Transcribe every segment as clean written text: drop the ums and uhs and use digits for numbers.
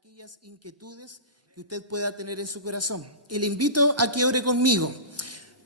aquellas inquietudes que usted pueda tener en su corazón. Y le invito a que ore conmigo.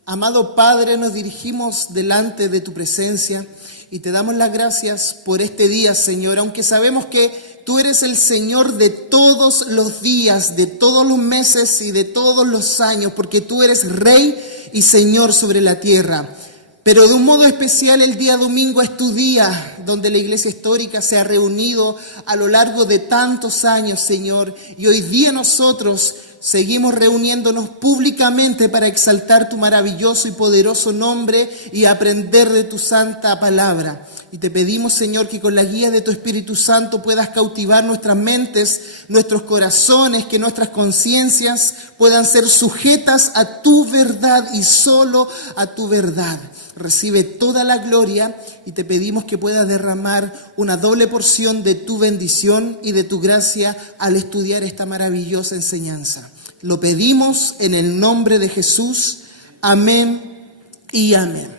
Amado Padre, nos dirigimos delante de tu presencia y te damos las gracias por este día, Señor, aunque sabemos que tú eres el Señor de todos los días, de todos los meses y de todos los años, porque tú eres Rey y Señor sobre la tierra. Pero de un modo especial el día domingo es tu día donde la iglesia histórica se ha reunido a lo largo de tantos años, Señor. Y hoy día nosotros seguimos reuniéndonos públicamente para exaltar tu maravilloso y poderoso nombre y aprender de tu santa palabra. Y te pedimos, Señor, que con la guía de tu Espíritu Santo puedas cautivar nuestras mentes, nuestros corazones, que nuestras conciencias puedan ser sujetas a tu verdad y solo a tu verdad. Recibe toda la gloria y te pedimos que puedas derramar una doble porción de tu bendición y de tu gracia al estudiar esta maravillosa enseñanza. Lo pedimos en el nombre de Jesús. Amén y amén.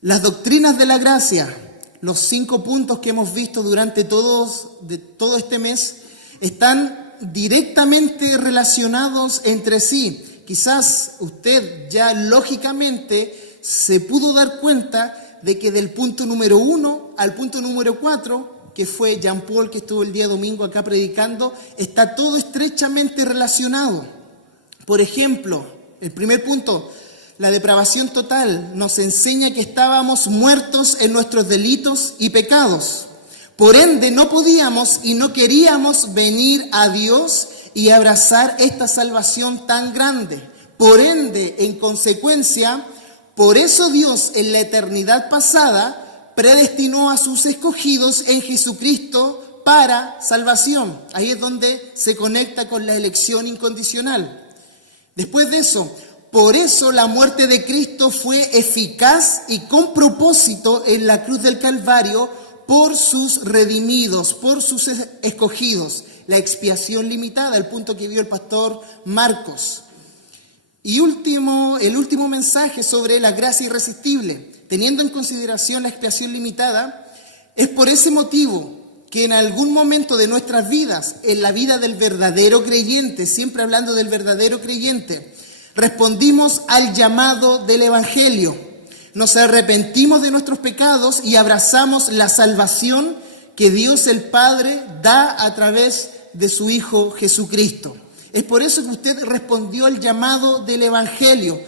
Las doctrinas de la gracia, los 5 puntos que hemos visto durante todo este mes, están directamente relacionados entre sí. Quizás usted ya lógicamente se pudo dar cuenta de que del punto número 1 al punto número 4, que fue Jean Paul, que estuvo el día domingo acá predicando, está todo estrechamente relacionado. Por ejemplo, el primer punto, la depravación total, nos enseña que estábamos muertos en nuestros delitos y pecados. Por ende, no podíamos y no queríamos venir a Dios y abrazar esta salvación tan grande. Por ende, en consecuencia, por eso Dios en la eternidad pasada predestinó a sus escogidos en Jesucristo para salvación. Ahí es donde se conecta con la elección incondicional. Después de eso, por eso la muerte de Cristo fue eficaz y con propósito en la cruz del Calvario por sus redimidos, por sus escogidos. La expiación limitada, el punto que vio el pastor Marcos. Y el último mensaje sobre la gracia irresistible, teniendo en consideración la expiación limitada, es por ese motivo que en algún momento de nuestras vidas, en la vida del verdadero creyente, siempre hablando del verdadero creyente, respondimos al llamado del Evangelio, nos arrepentimos de nuestros pecados y abrazamos la salvación que Dios el Padre da a través de su Hijo Jesucristo. Es por eso que usted respondió al llamado del Evangelio.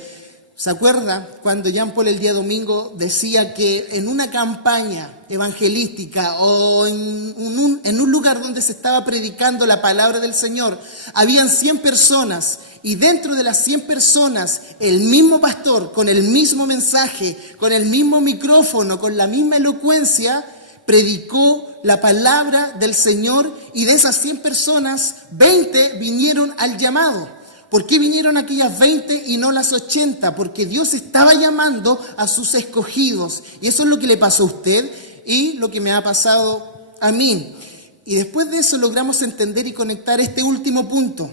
¿Se acuerda cuando Jean Paul el día domingo decía que en una campaña evangelística o en un lugar donde se estaba predicando la palabra del Señor, habían 100 personas y dentro de las 100 personas el mismo pastor con el mismo mensaje, con el mismo micrófono, con la misma elocuencia, predicó la palabra del Señor y de esas 100 personas, 20 vinieron al llamado? ¿Por qué vinieron aquellas 20 y no las 80? Porque Dios estaba llamando a sus escogidos. Y eso es lo que le pasó a usted y lo que me ha pasado a mí. Y después de eso logramos entender y conectar este último punto.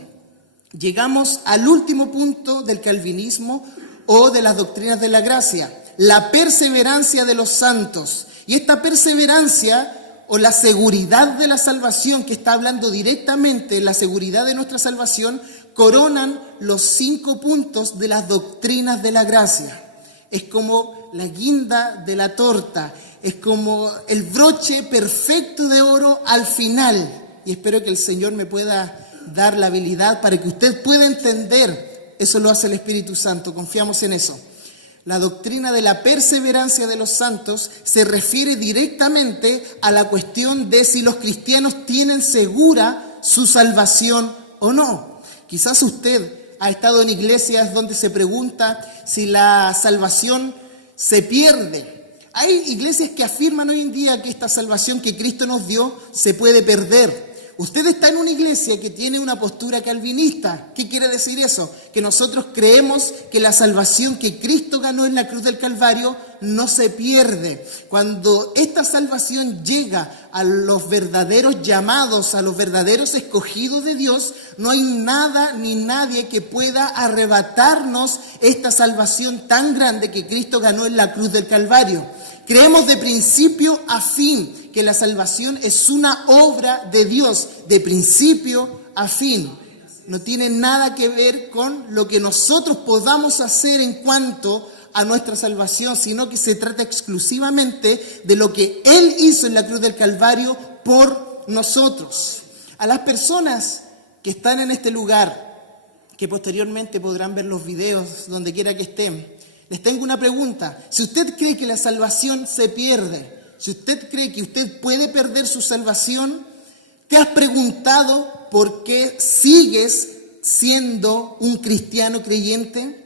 Llegamos al último punto del calvinismo o de las doctrinas de la gracia, la perseverancia de los santos. Y esta perseverancia o la seguridad de la salvación, que está hablando directamente de la seguridad de nuestra salvación, coronan los 5 puntos de las doctrinas de la gracia. Es como la guinda de la torta, es como el broche perfecto de oro al final. Y espero que el Señor me pueda dar la habilidad para que usted pueda entender. Eso lo hace el Espíritu Santo, confiamos en eso. La doctrina de la perseverancia de los santos se refiere directamente a la cuestión de si los cristianos tienen segura su salvación o no. Quizás usted ha estado en iglesias donde se pregunta si la salvación se pierde. Hay iglesias que afirman hoy en día que esta salvación que Cristo nos dio se puede perder. Usted está en una iglesia que tiene una postura calvinista. ¿Qué quiere decir eso? Que nosotros creemos que la salvación que Cristo ganó en la cruz del Calvario no se pierde. Cuando esta salvación llega a los verdaderos llamados, a los verdaderos escogidos de Dios, no hay nada ni nadie que pueda arrebatarnos esta salvación tan grande que Cristo ganó en la cruz del Calvario. Creemos de principio a fin que la salvación es una obra de Dios, de principio a fin. No tiene nada que ver con lo que nosotros podamos hacer en cuanto a nuestra salvación, sino que se trata exclusivamente de lo que Él hizo en la cruz del Calvario por nosotros. A las personas que están en este lugar, que posteriormente podrán ver los videos donde quiera que estén, les tengo una pregunta. Si usted cree que la salvación se pierde, si usted cree que usted puede perder su salvación, ¿te has preguntado por qué sigues siendo un cristiano creyente?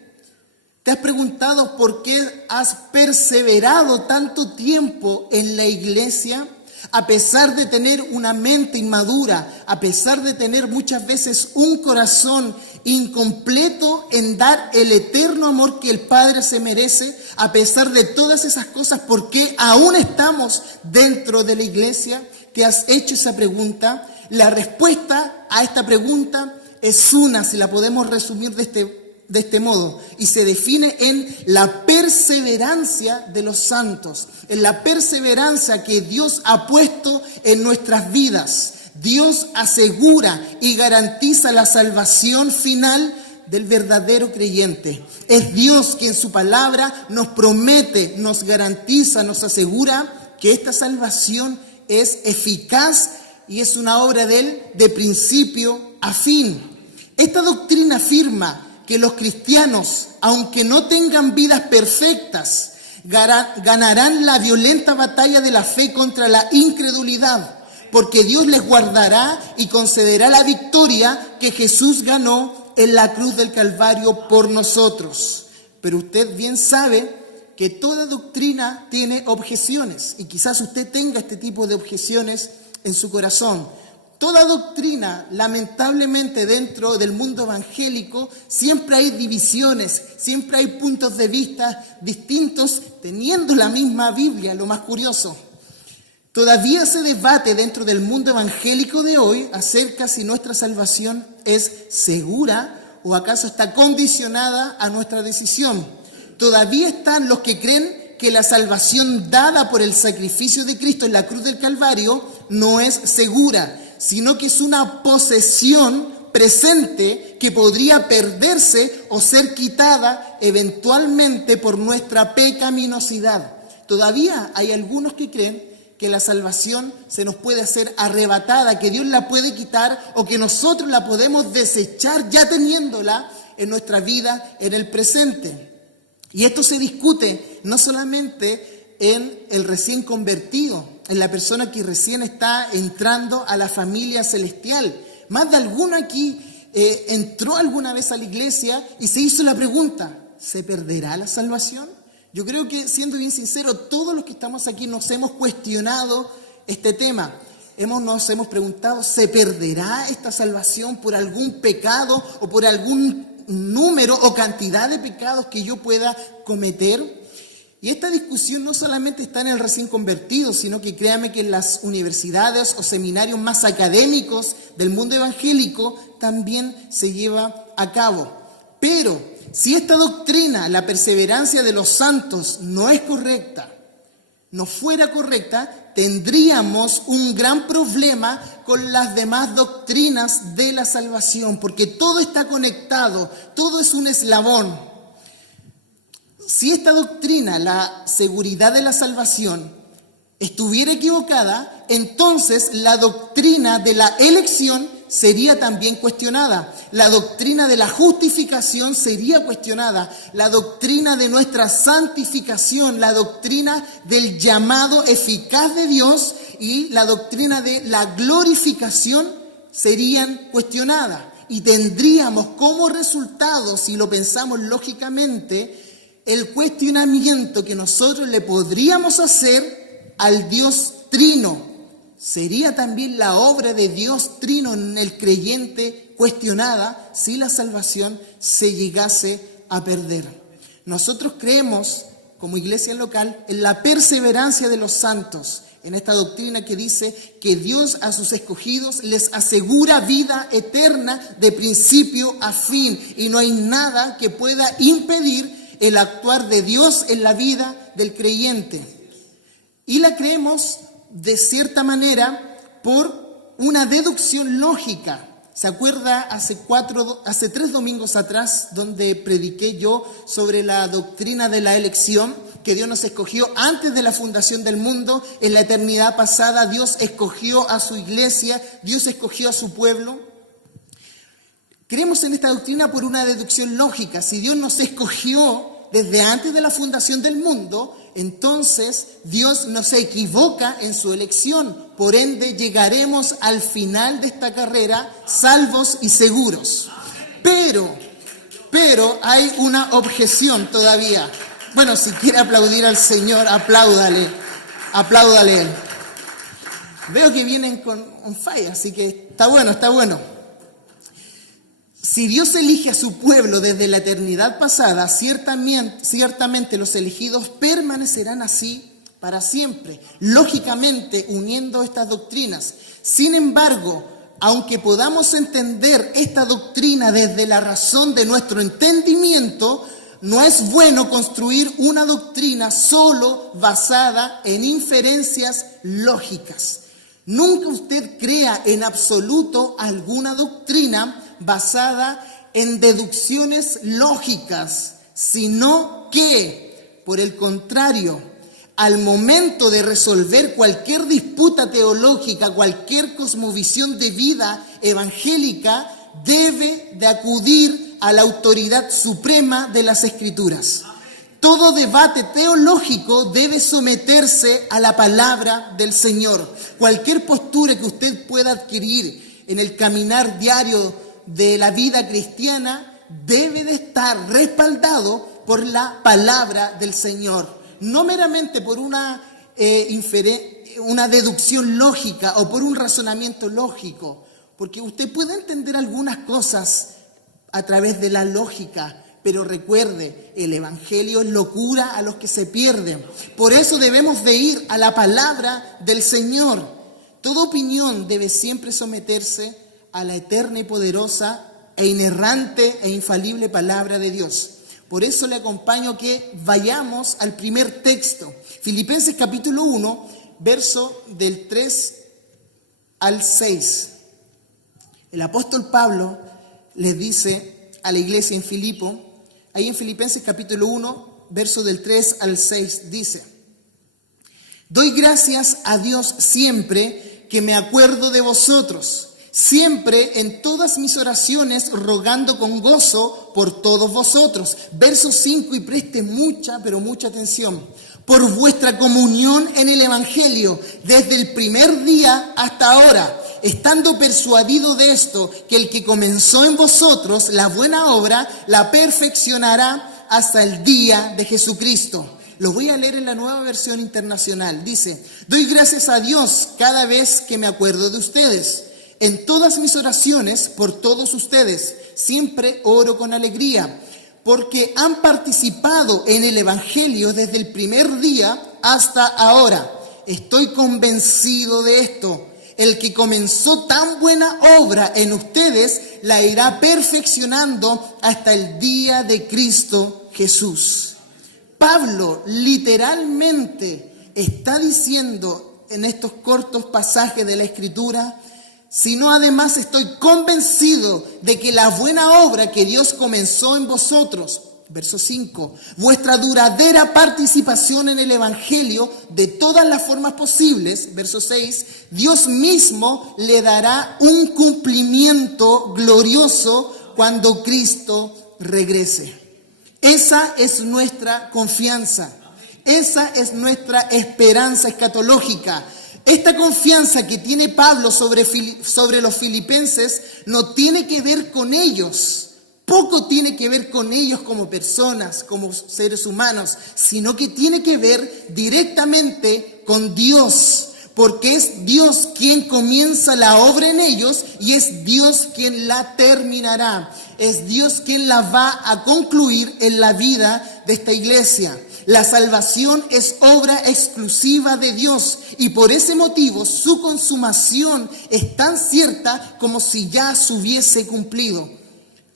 ¿Te has preguntado por qué has perseverado tanto tiempo en la iglesia? A pesar de tener una mente inmadura, a pesar de tener muchas veces un corazón incompleto en dar el eterno amor que el Padre se merece, a pesar de todas esas cosas, ¿por qué aún estamos dentro de la iglesia? ¿Te has hecho esa pregunta? La respuesta a esta pregunta es una, si la podemos resumir de este modo, y se define en la perseverancia de los santos, en la perseverancia que Dios ha puesto en nuestras vidas. Dios asegura y garantiza la salvación final del verdadero creyente. Es Dios quien en su palabra nos promete, nos garantiza, nos asegura que esta salvación es eficaz y es una obra de Él de principio a fin. Esta doctrina afirma que los cristianos, aunque no tengan vidas perfectas, ganarán la violenta batalla de la fe contra la incredulidad, porque Dios les guardará y concederá la victoria que Jesús ganó en la cruz del Calvario por nosotros. Pero usted bien sabe que toda doctrina tiene objeciones, y quizás usted tenga este tipo de objeciones en su corazón. Toda doctrina, lamentablemente dentro del mundo evangélico, siempre hay divisiones, siempre hay puntos de vista distintos, teniendo la misma Biblia, lo más curioso. Todavía se debate dentro del mundo evangélico de hoy acerca si nuestra salvación es segura o acaso está condicionada a nuestra decisión. Todavía están los que creen que la salvación dada por el sacrificio de Cristo en la cruz del Calvario no es segura, sino que es una posesión presente que podría perderse o ser quitada eventualmente por nuestra pecaminosidad. Todavía hay algunos que creen que la salvación se nos puede hacer arrebatada, que Dios la puede quitar o que nosotros la podemos desechar ya teniéndola en nuestra vida en el presente. Y esto se discute no solamente en el recién convertido, en la persona que recién está entrando a la familia celestial. Más de alguno aquí entró alguna vez a la iglesia y se hizo la pregunta, ¿se perderá la salvación? Yo creo que, siendo bien sincero, todos los que estamos aquí nos hemos cuestionado este tema. Nos hemos preguntado, ¿se perderá esta salvación por algún pecado o por algún número o cantidad de pecados que yo pueda cometer? Y esta discusión no solamente está en el recién convertido, sino que créame que en las universidades o seminarios más académicos del mundo evangélico también se lleva a cabo. Pero si esta doctrina, la perseverancia de los santos, no es correcta, no fuera correcta, tendríamos un gran problema con las demás doctrinas de la salvación, porque todo está conectado, todo es un eslabón. Si esta doctrina, la seguridad de la salvación, estuviera equivocada, entonces la doctrina de la elección sería también cuestionada. La doctrina de la justificación sería cuestionada. La doctrina de nuestra santificación, la doctrina del llamado eficaz de Dios y la doctrina de la glorificación serían cuestionadas. Y tendríamos como resultado, si lo pensamos lógicamente, el cuestionamiento que nosotros le podríamos hacer al Dios Trino. Sería también la obra de Dios Trino en el creyente cuestionada si la salvación se llegase a perder. Nosotros creemos, como iglesia local, en la perseverancia de los santos, en esta doctrina que dice que Dios a sus escogidos les asegura vida eterna de principio a fin, y no hay nada que pueda impedir el actuar de Dios en la vida del creyente. Y la creemos de cierta manera por una deducción lógica. ¿Se acuerda hace 3 domingos atrás donde prediqué yo sobre la doctrina de la elección? Que Dios nos escogió antes de la fundación del mundo. En la eternidad pasada Dios escogió a su iglesia, Dios escogió a su pueblo. Creemos en esta doctrina por una deducción lógica. Si Dios nos escogió desde antes de la fundación del mundo, entonces Dios no se equivoca en su elección. Por ende, llegaremos al final de esta carrera salvos y seguros. Pero hay una objeción todavía. Bueno, si quiere aplaudir al Señor, apláudale. Veo que vienen con un falla, así que está bueno. Si Dios elige a su pueblo desde la eternidad pasada, ciertamente los elegidos permanecerán así para siempre, lógicamente uniendo estas doctrinas. Sin embargo, aunque podamos entender esta doctrina desde la razón de nuestro entendimiento, no es bueno construir una doctrina solo basada en inferencias lógicas. Nunca usted crea en absoluto alguna doctrina basada en deducciones lógicas, sino que, por el contrario, al momento de resolver cualquier disputa teológica, cualquier cosmovisión de vida evangélica, debe de acudir a la autoridad suprema de las Escrituras. Todo debate teológico debe someterse a la palabra del Señor. Cualquier postura que usted pueda adquirir en el caminar diario de la vida cristiana debe de estar respaldado por la palabra del Señor, no meramente por una deducción lógica o por un razonamiento lógico, porque usted puede entender algunas cosas a través de la lógica, pero recuerde, el Evangelio es locura a los que se pierden. Por eso debemos de ir a la palabra del Señor. Toda opinión debe siempre someterse a la eterna y poderosa e inerrante e infalible palabra de Dios. Por eso le acompaño que vayamos al primer texto, Filipenses capítulo 1, verso del 3 al 6. El apóstol Pablo les dice a la iglesia en Filipo, ahí en Filipenses capítulo 1, verso del 3 al 6, dice: doy gracias a Dios siempre que me acuerdo de vosotros, siempre en todas mis oraciones rogando con gozo por todos vosotros. Verso 5, y preste mucha, pero mucha atención. Por vuestra comunión en el Evangelio, desde el primer día hasta ahora, estando persuadido de esto, que el que comenzó en vosotros la buena obra, la perfeccionará hasta el día de Jesucristo. Lo voy a leer en la Nueva Versión Internacional. Dice: doy gracias a Dios cada vez que me acuerdo de ustedes. En todas mis oraciones por todos ustedes, siempre oro con alegría, porque han participado en el Evangelio desde el primer día hasta ahora. Estoy convencido de esto. El que comenzó tan buena obra en ustedes, la irá perfeccionando hasta el día de Cristo Jesús. Pablo literalmente está diciendo en estos cortos pasajes de la Escritura: sino además estoy convencido de que la buena obra que Dios comenzó en vosotros, verso 5, vuestra duradera participación en el Evangelio de todas las formas posibles, verso 6, Dios mismo le dará un cumplimiento glorioso cuando Cristo regrese. Esa es nuestra confianza, esa es nuestra esperanza escatológica. Esta confianza que tiene Pablo sobre los filipenses no tiene que ver con ellos, poco tiene que ver con ellos como personas, como seres humanos, sino que tiene que ver directamente con Dios, porque es Dios quien comienza la obra en ellos y es Dios quien la terminará, es Dios quien la va a concluir en la vida de esta iglesia. La salvación es obra exclusiva de Dios y por ese motivo su consumación es tan cierta como si ya se hubiese cumplido.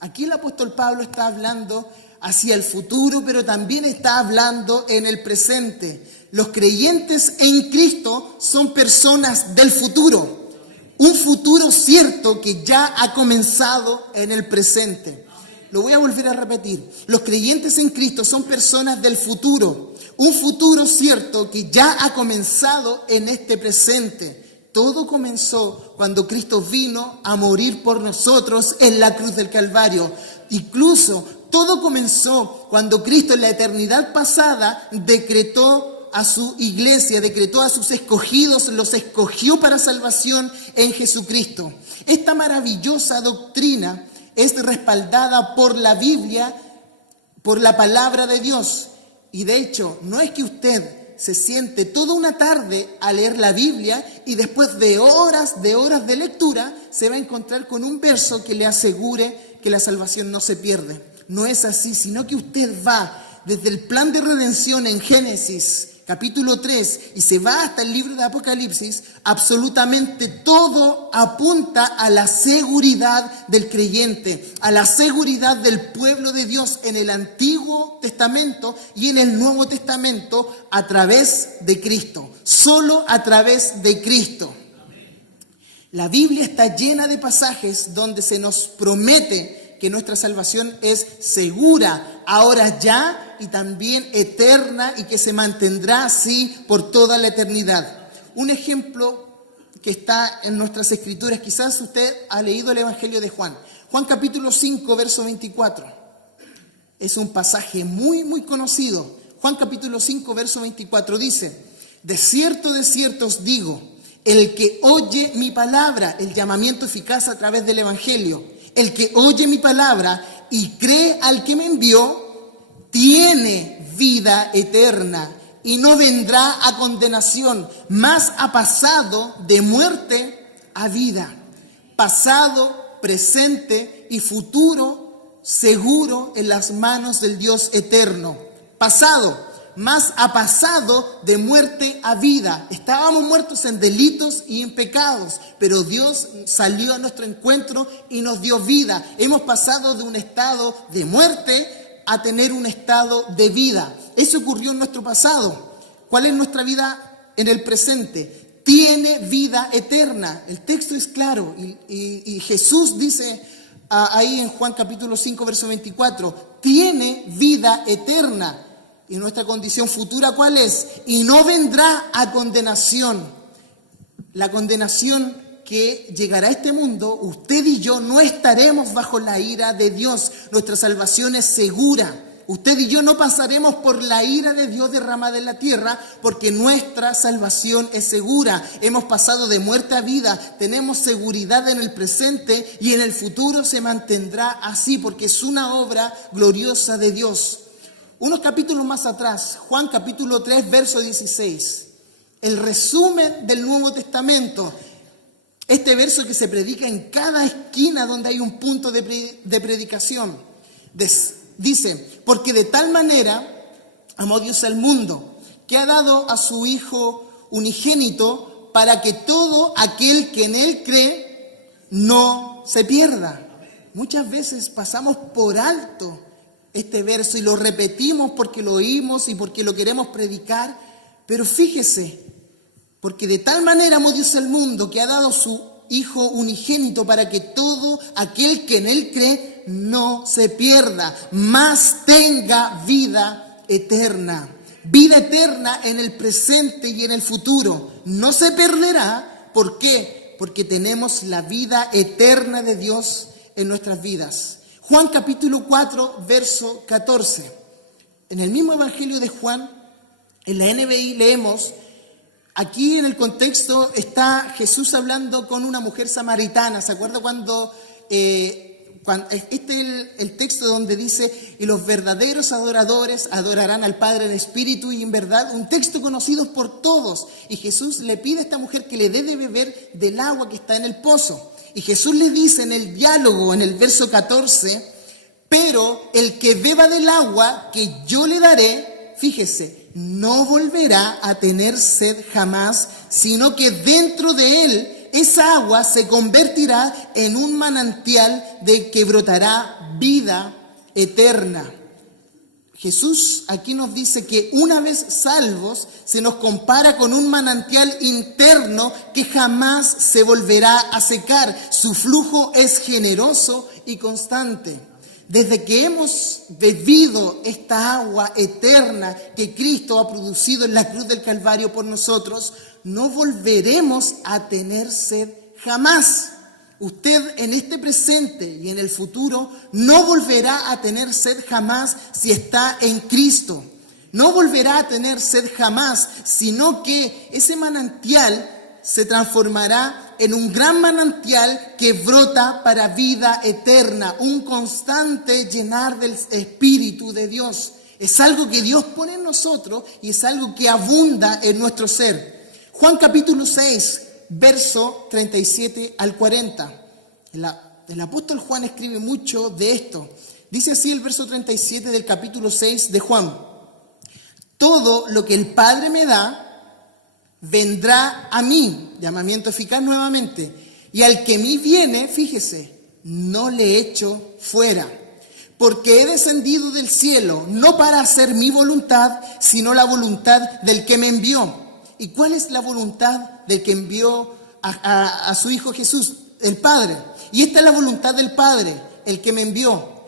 Aquí el apóstol Pablo está hablando hacia el futuro, pero también está hablando en el presente. los creyentes en Cristo son personas del futuro. Un futuro cierto que ya ha comenzado en el presente. Lo voy a volver a repetir. Los creyentes en Cristo son personas del futuro. Un futuro cierto que ya ha comenzado en este presente. Todo comenzó cuando Cristo vino a morir por nosotros en la cruz del Calvario. Incluso todo comenzó cuando Cristo en la eternidad pasada decretó a su iglesia, decretó a sus escogidos, los escogió para salvación en Jesucristo. Esta maravillosa doctrina es respaldada por la Biblia, por la palabra de Dios. Y de hecho, no es que usted se siente toda una tarde a leer la Biblia y después de horas de lectura se va a encontrar con un verso que le asegure que la salvación no se pierde. No es así, sino que usted va desde el plan de redención en Génesis capítulo 3 y se va hasta el libro de Apocalipsis. Absolutamente todo apunta a la seguridad del creyente, a la seguridad del pueblo de Dios en el Antiguo Testamento y en el Nuevo Testamento a través de Cristo, solo a través de Cristo. La Biblia está llena de pasajes donde se nos promete que nuestra salvación es segura, ahora ya y también eterna, y que se mantendrá así por toda la eternidad. Un ejemplo que está en nuestras escrituras, quizás usted ha leído el Evangelio de Juan. Juan capítulo 5, verso 24. Es un pasaje muy conocido. Juan capítulo 5, verso 24 dice: de cierto os digo, el que oye mi palabra, el llamamiento eficaz a través del Evangelio, el que oye mi palabra y cree al que me envió, tiene vida eterna y no vendrá a condenación, mas ha pasado de muerte a vida. Pasado, presente y futuro seguro en las manos del Dios eterno. Pasado, mas ha pasado de muerte a vida. Estábamos muertos en delitos y en pecados, pero Dios salió a nuestro encuentro y nos dio vida. Hemos pasado de un estado de muerte a tener un estado de vida. Eso ocurrió en nuestro pasado. ¿Cuál es nuestra vida en el presente? Tiene vida eterna. El texto es claro y Jesús dice ahí en Juan capítulo 5, verso 24, tiene vida eterna. ¿Y nuestra condición futura cuál es? Y no vendrá a condenación. La condenación que llegará a este mundo, usted y yo no estaremos bajo la ira de Dios. Nuestra salvación es segura. Usted y yo no pasaremos por la ira de Dios derramada en la tierra, porque nuestra salvación es segura. Hemos pasado de muerte a vida, tenemos seguridad en el presente y en el futuro se mantendrá así, porque es una obra gloriosa de Dios. Unos capítulos más atrás, Juan capítulo 3, verso 16, el resumen del Nuevo Testamento. Este verso que se predica en cada esquina donde hay un punto de predicación. Dice, porque de tal manera amó Dios al mundo, que ha dado a su Hijo unigénito, para que todo aquel que en Él cree no se pierda. Muchas veces pasamos por alto este verso y lo repetimos porque lo oímos y porque lo queremos predicar, pero fíjese, porque de tal manera amó Dios al mundo que ha dado su Hijo unigénito para que todo aquel que en Él cree no se pierda, mas tenga vida eterna. Vida eterna en el presente y en el futuro. No se perderá. ¿Por qué? Porque tenemos la vida eterna de Dios en nuestras vidas. Juan capítulo 4, verso 14. En el mismo Evangelio de Juan, en la NBI leemos, aquí en el contexto está Jesús hablando con una mujer samaritana. ¿Se acuerda cuando este es el texto donde dice, y los verdaderos adoradores adorarán al Padre en espíritu y en verdad? Un texto conocido por todos. Y Jesús le pide a esta mujer que le dé de beber del agua que está en el pozo. Y Jesús le dice en el diálogo, en el verso 14, pero el que beba del agua que yo le daré, fíjese, no volverá a tener sed jamás, sino que dentro de él esa agua se convertirá en un manantial de que brotará vida eterna. Jesús aquí nos dice que una vez salvos se nos compara con un manantial interno que jamás se volverá a secar. Su flujo es generoso y constante. Desde que hemos bebido esta agua eterna que Cristo ha producido en la cruz del Calvario por nosotros, no volveremos a tener sed jamás. Usted en este presente y en el futuro no volverá a tener sed jamás si está en Cristo. No volverá a tener sed jamás, sino que ese manantial se transformará en un gran manantial que brota para vida eterna, un constante llenar del Espíritu de Dios. Es algo que Dios pone en nosotros y es algo que abunda en nuestro ser. Juan capítulo 6, verso 37 al 40. El apóstol Juan escribe mucho de esto. Dice así el verso 37 del capítulo 6 de Juan. Todo lo que el Padre me da, vendrá a mí, llamamiento eficaz nuevamente, y al que a mí viene, fíjese, no le echo fuera, porque he descendido del cielo, no para hacer mi voluntad, sino la voluntad del que me envió. ¿Y cuál es la voluntad del que envió a su Hijo Jesús? El Padre. Y esta es la voluntad del Padre, el que me envió,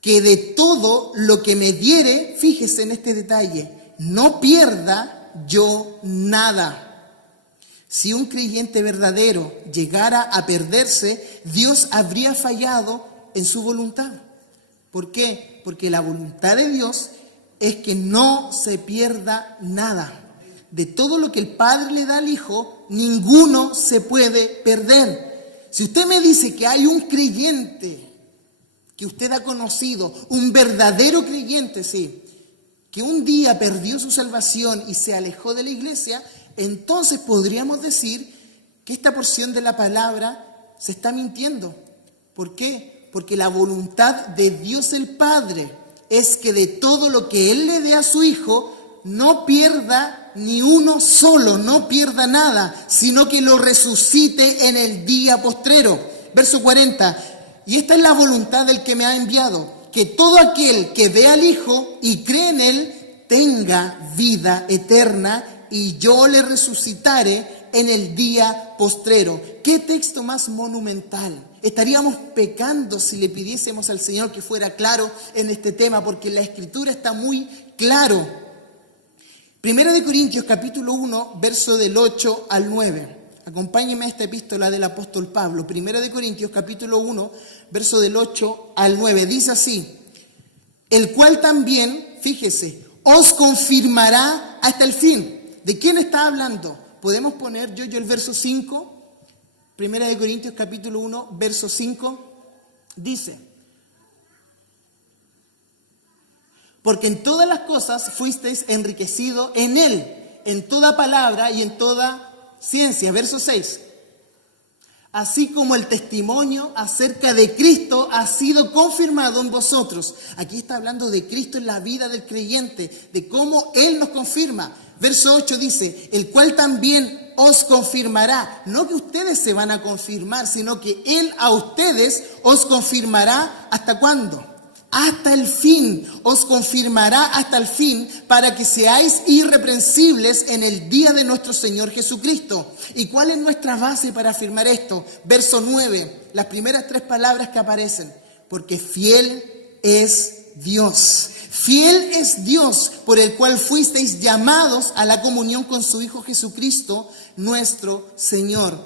que de todo lo que me diere, fíjese en este detalle, no pierda yo nada. Si un creyente verdadero llegara a perderse, Dios habría fallado en su voluntad. ¿Por qué? Porque la voluntad de Dios es que no se pierda nada. De todo lo que el Padre le da al Hijo, ninguno se puede perder. Si usted me dice que hay un creyente que usted ha conocido, un verdadero creyente, sí, que un día perdió su salvación y se alejó de la iglesia, entonces podríamos decir que esta porción de la palabra se está mintiendo. ¿Por qué? Porque la voluntad de Dios el Padre es que de todo lo que Él le dé a su Hijo, no pierda ni uno solo, no pierda nada, sino que lo resucite en el día postrero. Verso 40, y esta es la voluntad del que me ha enviado, que todo aquel que ve al Hijo y cree en Él tenga vida eterna y yo le resucitaré en el día postrero. ¿Qué texto más monumental? Estaríamos pecando si le pidiésemos al Señor que fuera claro en este tema, porque la Escritura está muy claro. Primera de Corintios capítulo 1, verso del 8 al 9. Acompáñeme a esta epístola del apóstol Pablo. Primera de Corintios capítulo 1, verso del 8 al 9. Dice así, el cual también, fíjese, os confirmará hasta el fin. ¿De quién está hablando? ¿Podemos poner yo el verso 5? Primera de Corintios capítulo 1, verso 5. Dice, porque en todas las cosas fuisteis enriquecidos en Él, en toda palabra y en toda ciencia. Verso 6. Así como el testimonio acerca de Cristo ha sido confirmado en vosotros. Aquí está hablando de Cristo en la vida del creyente, de cómo Él nos confirma. Verso 8 dice, el cual también os confirmará. No que ustedes se van a confirmar, sino que Él a ustedes os confirmará. ¿Hasta cuándo? Hasta el fin, os confirmará hasta el fin, para que seáis irreprensibles en el día de nuestro Señor Jesucristo. ¿Y cuál es nuestra base para afirmar esto? Verso 9, las primeras 3 palabras que aparecen. Porque fiel es Dios. Fiel es Dios, por el cual fuisteis llamados a la comunión con su Hijo Jesucristo, nuestro Señor.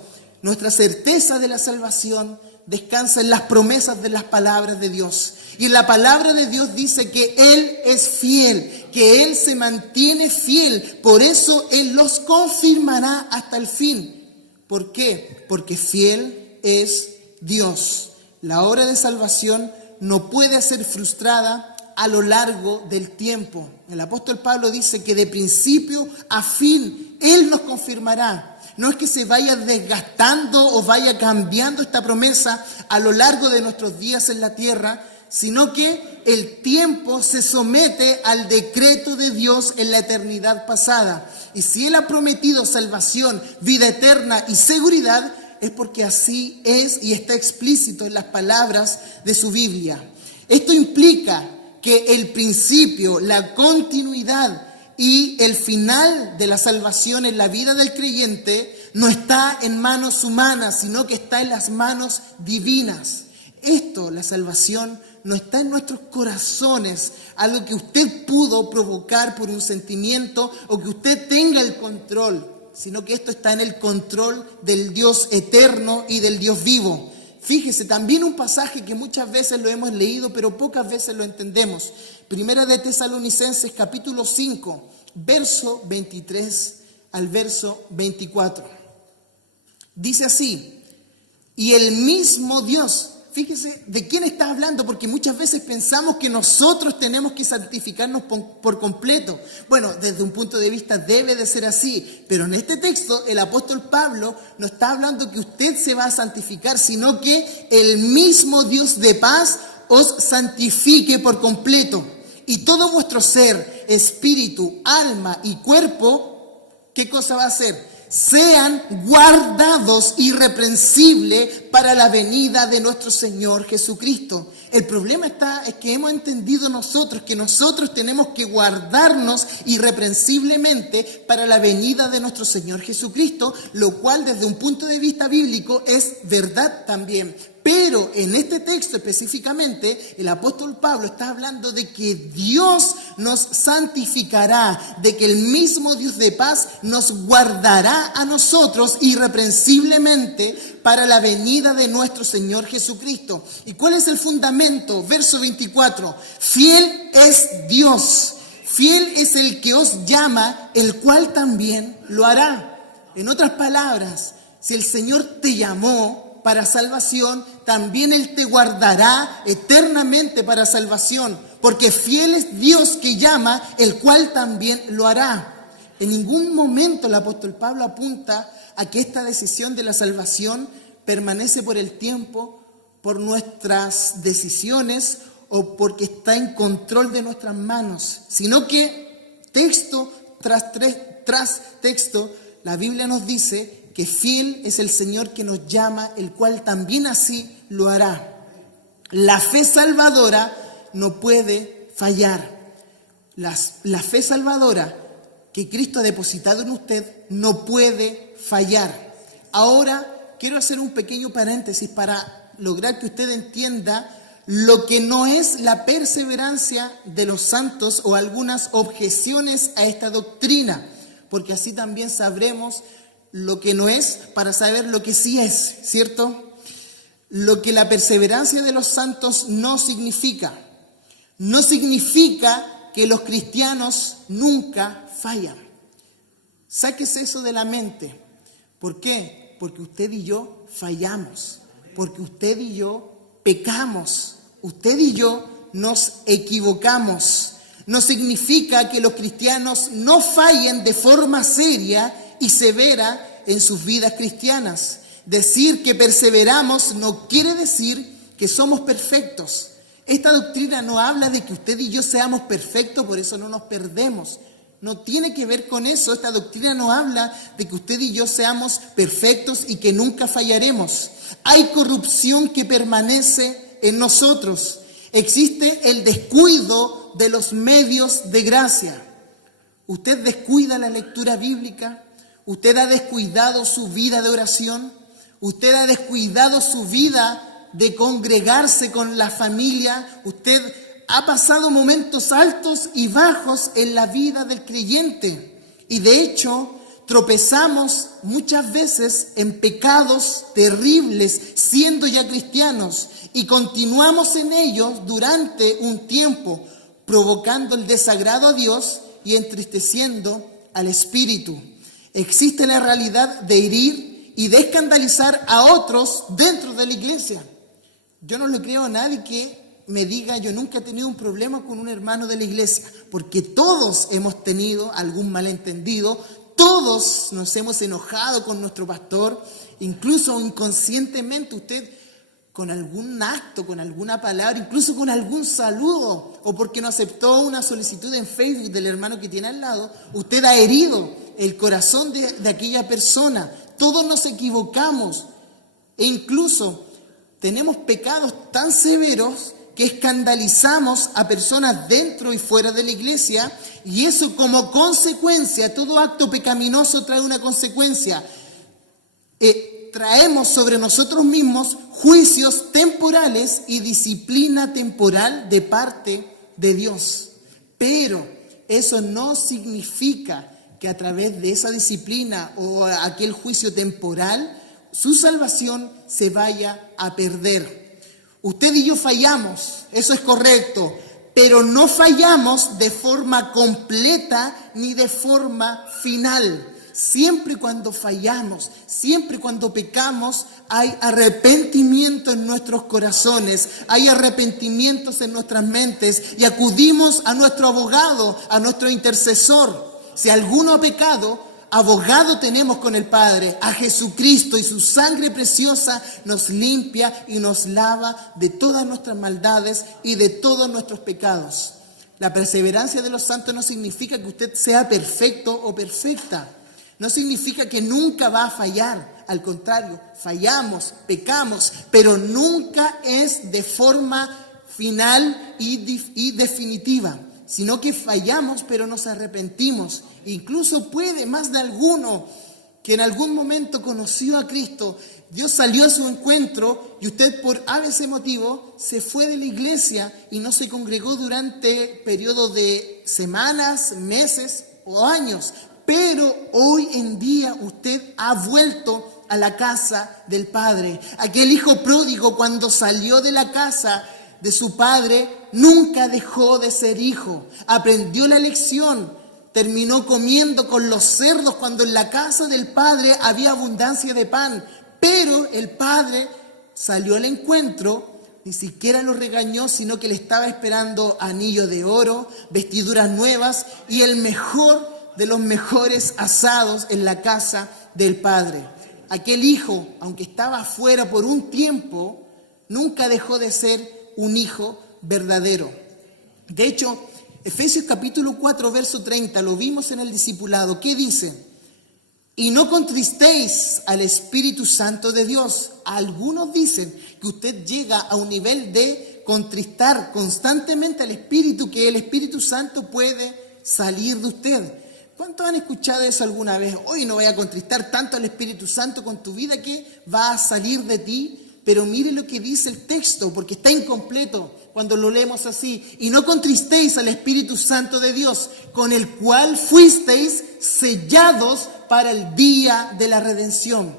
Nuestra certeza de la salvación descansa en las promesas de las palabras de Dios. Y en la palabra de Dios dice que Él es fiel, que Él se mantiene fiel. Por eso Él los confirmará hasta el fin. ¿Por qué? Porque fiel es Dios. La obra de salvación no puede ser frustrada a lo largo del tiempo. El apóstol Pablo dice que de principio a fin Él nos confirmará. No es que se vaya desgastando o vaya cambiando esta promesa a lo largo de nuestros días en la tierra, sino que el tiempo se somete al decreto de Dios en la eternidad pasada. Y si Él ha prometido salvación, vida eterna y seguridad, es porque así es y está explícito en las palabras de su Biblia. Esto implica que el principio, la continuidad y el final de la salvación en la vida del creyente no está en manos humanas, sino que está en las manos divinas. Esto, la salvación, no está en nuestros corazones, algo que usted pudo provocar por un sentimiento o que usted tenga el control, sino que esto está en el control del Dios eterno y del Dios vivo. Fíjese, también un pasaje que muchas veces lo hemos leído, pero pocas veces lo entendemos. Primera de Tesalonicenses, capítulo 5, verso 23 al verso 24. Dice así: y el mismo Dios, fíjese de quién está hablando, porque muchas veces pensamos que nosotros tenemos que santificarnos por completo. Bueno, desde un punto de vista debe de ser así, pero en este texto el apóstol Pablo no está hablando que usted se va a santificar, sino que el mismo Dios de paz os santifique por completo. Y todo vuestro ser, espíritu, alma y cuerpo, ¿qué cosa va a hacer? Sean guardados irreprensibles para la venida de nuestro Señor Jesucristo. El problema es que hemos entendido nosotros que nosotros tenemos que guardarnos irreprensiblemente para la venida de nuestro Señor Jesucristo, lo cual desde un punto de vista bíblico es verdad también. Pero en este texto específicamente, el apóstol Pablo está hablando de que Dios nos santificará, de que el mismo Dios de paz nos guardará a nosotros irreprensiblemente para la venida de nuestro Señor Jesucristo. ¿Y cuál es el fundamento? Verso 24. Fiel es Dios, fiel es el que os llama, el cual también lo hará. En otras palabras, si el Señor te llamó para salvación, también Él te guardará eternamente para salvación, porque fiel es Dios que llama, el cual también lo hará. En ningún momento el apóstol Pablo apunta a que esta decisión de la salvación permanece por el tiempo, por nuestras decisiones o porque está en control de nuestras manos, sino que texto tras texto la Biblia nos dice que fiel es el Señor que nos llama, el cual también así lo hará. La fe salvadora no puede fallar. La fe salvadora que Cristo ha depositado en usted no puede fallar. Ahora quiero hacer un pequeño paréntesis para lograr que usted entienda lo que no es la perseverancia de los santos o algunas objeciones a esta doctrina, porque así también sabremos lo que no es para saber lo que sí es, ¿cierto? Lo que la perseverancia de los santos no significa. No significa que los cristianos nunca fallan. Sáquese eso de la mente. ¿Por qué? Porque usted y yo fallamos. Porque usted y yo pecamos. Usted y yo nos equivocamos. No significa que los cristianos no fallen de forma seria y severa en sus vidas cristianas. Decir que perseveramos no quiere decir que somos perfectos. Esta doctrina no habla de que usted y yo seamos perfectos, por eso no nos perdemos. No tiene que ver con eso. Esta doctrina no habla de que usted y yo seamos perfectos y que nunca fallaremos. Hay corrupción que permanece en nosotros. Existe el descuido de los medios de gracia. Usted descuida la lectura bíblica. Usted ha descuidado su vida de oración. Usted ha descuidado su vida de congregarse con la familia. Usted ha pasado momentos altos y bajos en la vida del creyente. Y de hecho, tropezamos muchas veces en pecados terribles siendo ya cristianos. Y continuamos en ellos durante un tiempo, provocando el desagrado a Dios y entristeciendo al Espíritu. Existe la realidad de herir y de escandalizar a otros dentro de la iglesia. Yo no le creo a nadie que me diga yo nunca he tenido un problema con un hermano de la iglesia, porque todos hemos tenido algún malentendido, todos nos hemos enojado con nuestro pastor, incluso inconscientemente usted con algún acto, con alguna palabra, incluso con algún saludo, o porque no aceptó una solicitud en Facebook del hermano que tiene al lado, usted ha herido el corazón de aquella persona. Todos nos equivocamos e incluso tenemos pecados tan severos que escandalizamos a personas dentro y fuera de la iglesia, y eso como consecuencia, todo acto pecaminoso trae una consecuencia. Traemos sobre nosotros mismos juicios temporales y disciplina temporal de parte de Dios. Pero eso no significa que a través de esa disciplina o aquel juicio temporal, su salvación se vaya a perder. Usted y yo fallamos, eso es correcto, pero no fallamos de forma completa ni de forma final. Siempre cuando fallamos, siempre cuando pecamos, hay arrepentimiento en nuestros corazones, hay arrepentimientos en nuestras mentes y acudimos a nuestro abogado, a nuestro intercesor. Si alguno ha pecado, abogado tenemos con el Padre, a Jesucristo, y su sangre preciosa nos limpia y nos lava de todas nuestras maldades y de todos nuestros pecados. La perseverancia de los santos no significa que usted sea perfecto o perfecta. No significa que nunca va a fallar. Al contrario, fallamos, pecamos, pero nunca es de forma final y definitiva, sino que fallamos, pero nos arrepentimos. Incluso puede más de alguno que en algún momento conoció a Cristo, Dios salió a su encuentro y usted por ABC motivo se fue de la iglesia y no se congregó durante periodos de semanas, meses o años. Pero hoy en día usted ha vuelto a la casa del Padre. Aquel hijo pródigo, cuando salió de la casa de su padre, nunca dejó de ser hijo. Aprendió la lección, terminó comiendo con los cerdos cuando en la casa del Padre había abundancia de pan. Pero el Padre salió al encuentro, ni siquiera lo regañó, sino que le estaba esperando anillo de oro, vestiduras nuevas y el mejor de los mejores asados en la casa del Padre. Aquel hijo, aunque estaba afuera por un tiempo, nunca dejó de ser un hijo verdadero. De hecho, Efesios capítulo 4, verso 30, lo vimos en el discipulado. ¿Qué dice? Y no contristéis al Espíritu Santo de Dios. Algunos dicen que usted llega a un nivel de contristar constantemente al Espíritu, que el Espíritu Santo puede salir de usted. ¿Cuántos han escuchado eso alguna vez? Hoy no voy a contristar tanto al Espíritu Santo con tu vida que va a salir de ti. Pero mire lo que dice el texto, porque está incompleto cuando lo leemos así. Y no contristéis al Espíritu Santo de Dios, con el cual fuisteis sellados para el día de la redención.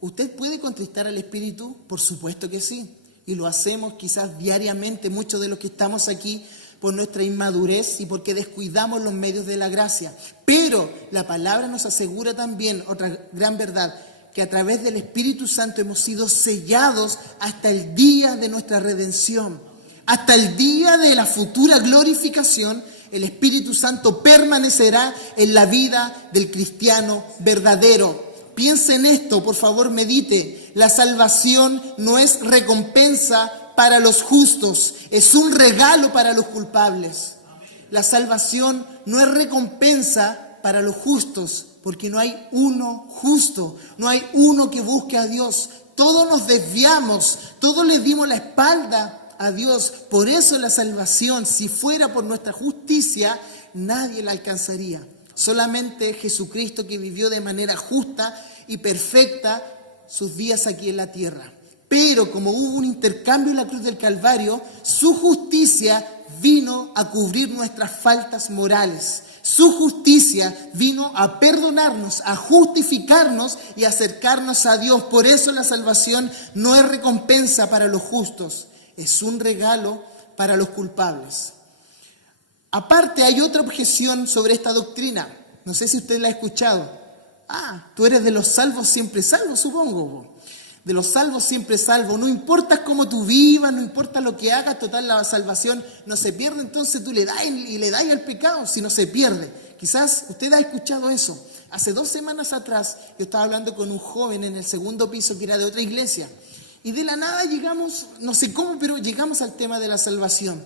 ¿Usted puede contristar al Espíritu? Por supuesto que sí. Y lo hacemos quizás diariamente, muchos de los que estamos aquí, por nuestra inmadurez y porque descuidamos los medios de la gracia. Pero la palabra nos asegura también otra gran verdad, que a través del Espíritu Santo hemos sido sellados hasta el día de nuestra redención. Hasta el día de la futura glorificación, el Espíritu Santo permanecerá en la vida del cristiano verdadero. Piense en esto, por favor, medite. La salvación no es recompensa para los justos, es un regalo para los culpables. La salvación no es recompensa para los justos, porque no hay uno justo, no hay uno que busque a Dios. Todos nos desviamos, todos le dimos la espalda a Dios. Por eso la salvación, si fuera por nuestra justicia, nadie la alcanzaría. Solamente Jesucristo, que vivió de manera justa y perfecta sus días aquí en la tierra. Pero como hubo un intercambio en la cruz del Calvario, su justicia vino a cubrir nuestras faltas morales. Su justicia vino a perdonarnos, a justificarnos y acercarnos a Dios. Por eso la salvación no es recompensa para los justos, es un regalo para los culpables. Aparte, hay otra objeción sobre esta doctrina. No sé si usted la ha escuchado. Tú eres de los salvos siempre salvos, supongo. De los salvos siempre salvos. No importa cómo tú vivas, no importa lo que hagas, total, la salvación no se pierde. Entonces tú le das y le das al pecado si no se pierde. Quizás usted ha escuchado eso. Hace 2 semanas atrás yo estaba hablando con un joven en el segundo piso que era de otra iglesia. Y de la nada llegamos, no sé cómo, pero llegamos al tema de la salvación.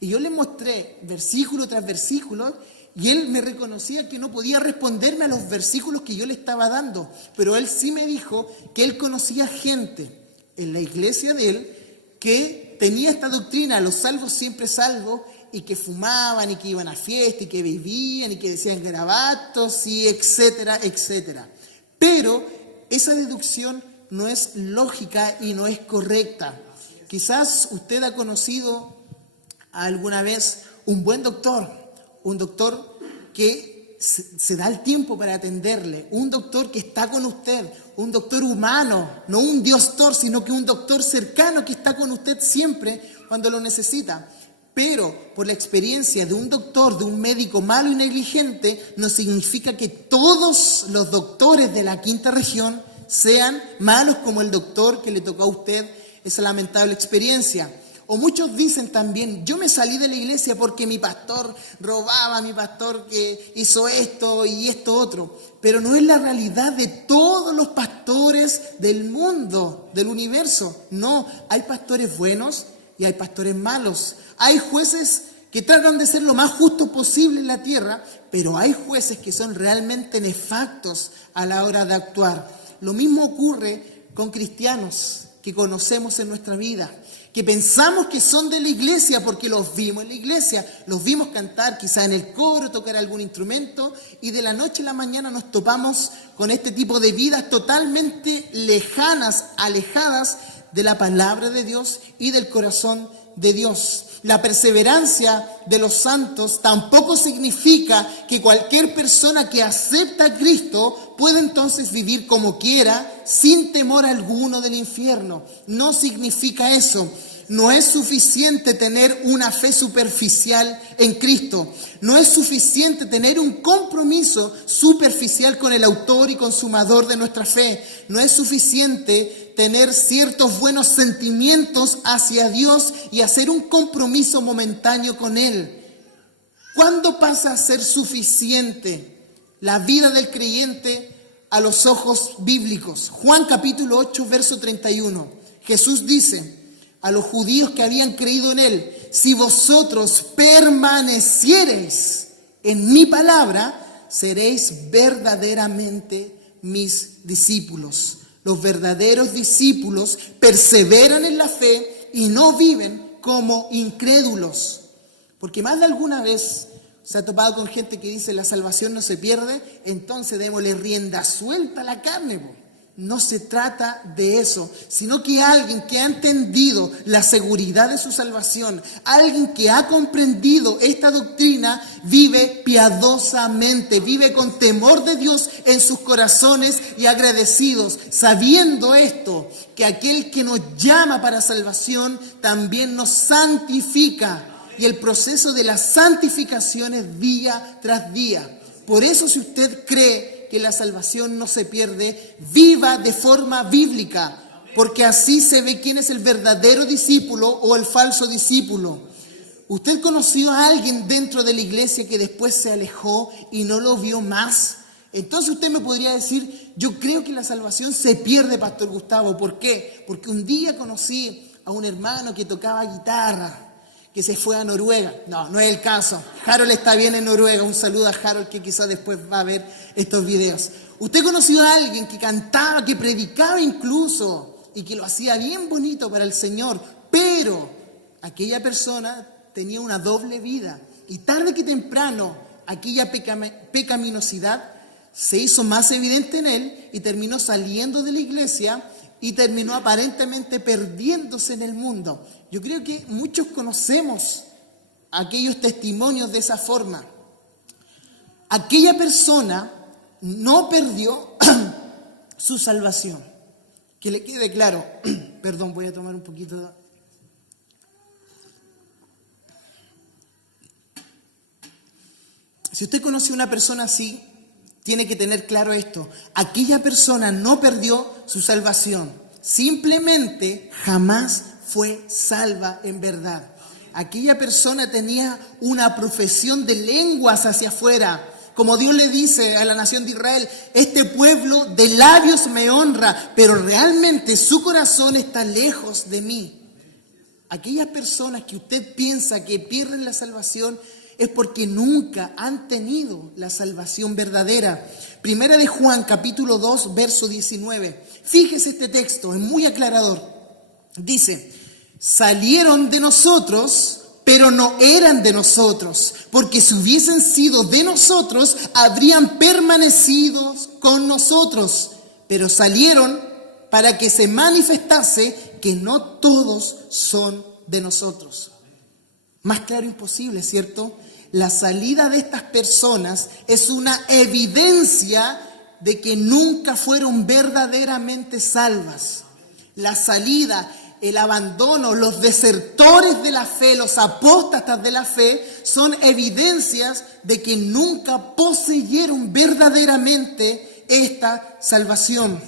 Y yo le mostré versículo tras versículo. Y él me reconocía que no podía responderme a los versículos que yo le estaba dando. Pero él sí me dijo que él conocía gente en la iglesia de él que tenía esta doctrina, los salvos siempre salvos, y que fumaban y que iban a fiesta y que vivían y que decían garabatos y etcétera, etcétera. Pero esa deducción no es lógica y no es correcta. Quizás usted ha conocido alguna vez un buen doctor, un doctor que se da el tiempo para atenderle, un doctor que está con usted, un doctor humano, no un diostor, sino que un doctor cercano que está con usted siempre cuando lo necesita. Pero por la experiencia de un doctor, de un médico malo y negligente, no significa que todos los doctores de la quinta región sean malos como el doctor que le tocó a usted esa lamentable experiencia. O muchos dicen también, yo me salí de la iglesia porque mi pastor robaba, mi pastor que hizo esto y esto otro. Pero no es la realidad de todos los pastores del mundo, del universo. No, hay pastores buenos y hay pastores malos. Hay jueces que tratan de ser lo más justo posible en la tierra, pero hay jueces que son realmente nefastos a la hora de actuar. Lo mismo ocurre con cristianos que conocemos en nuestra vida, que pensamos que son de la iglesia porque los vimos en la iglesia, los vimos cantar quizá en el coro, tocar algún instrumento, y de la noche a la mañana nos topamos con este tipo de vidas totalmente lejanas, alejadas de la palabra de Dios y del corazón de Dios. La perseverancia de los santos tampoco significa que cualquier persona que acepta a Cristo puede entonces vivir como quiera, sin temor alguno del infierno. No significa eso. No es suficiente tener una fe superficial en Cristo. No es suficiente tener un compromiso superficial con el autor y consumador de nuestra fe. No es suficiente tener ciertos buenos sentimientos hacia Dios y hacer un compromiso momentáneo con Él. ¿Cuándo pasa a ser suficiente la vida del creyente a los ojos bíblicos? Juan capítulo 8, verso 31. Jesús dice a los judíos que habían creído en Él: si vosotros permaneciereis en mi palabra, seréis verdaderamente mis discípulos. Los verdaderos discípulos perseveran en la fe y no viven como incrédulos. Porque más de alguna vez se ha topado con gente que dice la salvación no se pierde, entonces démosle rienda suelta a la carne. No se trata de eso, sino que alguien que ha entendido la seguridad de su salvación, alguien que ha comprendido esta doctrina, vive piadosamente, vive con temor de Dios en sus corazones y agradecidos, sabiendo esto, que aquel que nos llama para salvación también nos santifica. Y el proceso de la santificación es día tras día. Por eso, si usted cree que la salvación no se pierde, viva de forma bíblica, porque así se ve quién es el verdadero discípulo o el falso discípulo. ¿Usted conoció a alguien dentro de la iglesia que después se alejó y no lo vio más? Entonces usted me podría decir, yo creo que la salvación se pierde, Pastor Gustavo. ¿Por qué? Porque un día conocí a un hermano que tocaba guitarra, que se fue a Noruega. No, no es el caso. Harold está bien en Noruega. Un saludo a Harold, que quizás después va a ver estos videos. Usted conoció a alguien que cantaba, que predicaba incluso, y que lo hacía bien bonito para el Señor, pero aquella persona tenía una doble vida, y tarde que temprano aquella pecaminosidad se hizo más evidente en él y terminó saliendo de la iglesia y terminó aparentemente perdiéndose en el mundo. Yo creo que muchos conocemos aquellos testimonios de esa forma. Aquella persona no perdió su salvación. Que le quede claro. Perdón, voy a tomar un poquito de... Si usted conoce a una persona así, tiene que tener claro esto. Aquella persona no perdió su salvación. Simplemente jamás fue salva en verdad. Aquella persona tenía una profesión de lenguas hacia afuera. Como Dios le dice a la nación de Israel, este pueblo de labios me honra, pero realmente su corazón está lejos de mí. Aquellas personas que usted piensa que pierden la salvación es porque nunca han tenido la salvación verdadera. Primera de Juan, capítulo 2, verso 19. Fíjese este texto, es muy aclarador. Dice: salieron de nosotros, pero no eran de nosotros, porque si hubiesen sido de nosotros, habrían permanecido con nosotros, pero salieron para que se manifestase que no todos son de nosotros. Más claro imposible, ¿cierto? La salida de estas personas es una evidencia de que nunca fueron verdaderamente salvas. La salida, el abandono, los desertores de la fe, los apóstatas de la fe, son evidencias de que nunca poseyeron verdaderamente esta salvación.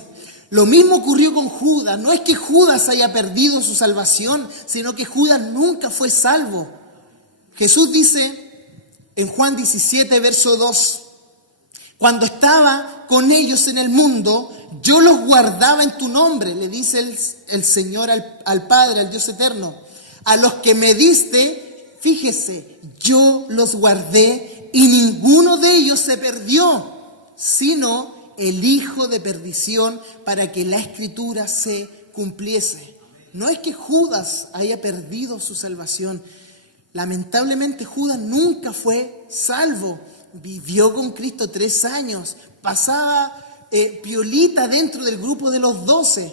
Lo mismo ocurrió con Judas. No es que Judas haya perdido su salvación, sino que Judas nunca fue salvo. Jesús dice en Juan 17, verso 2, cuando estaba con ellos en el mundo, yo los guardaba en tu nombre, le dice el Señor al Padre, al Dios eterno. A los que me diste, fíjese, yo los guardé y ninguno de ellos se perdió, sino el hijo de perdición, para que la escritura se cumpliese. No es que Judas haya perdido su salvación. Lamentablemente Judas nunca fue salvo. Vivió con Cristo 3 años, pasaba piolita dentro del grupo de los 12,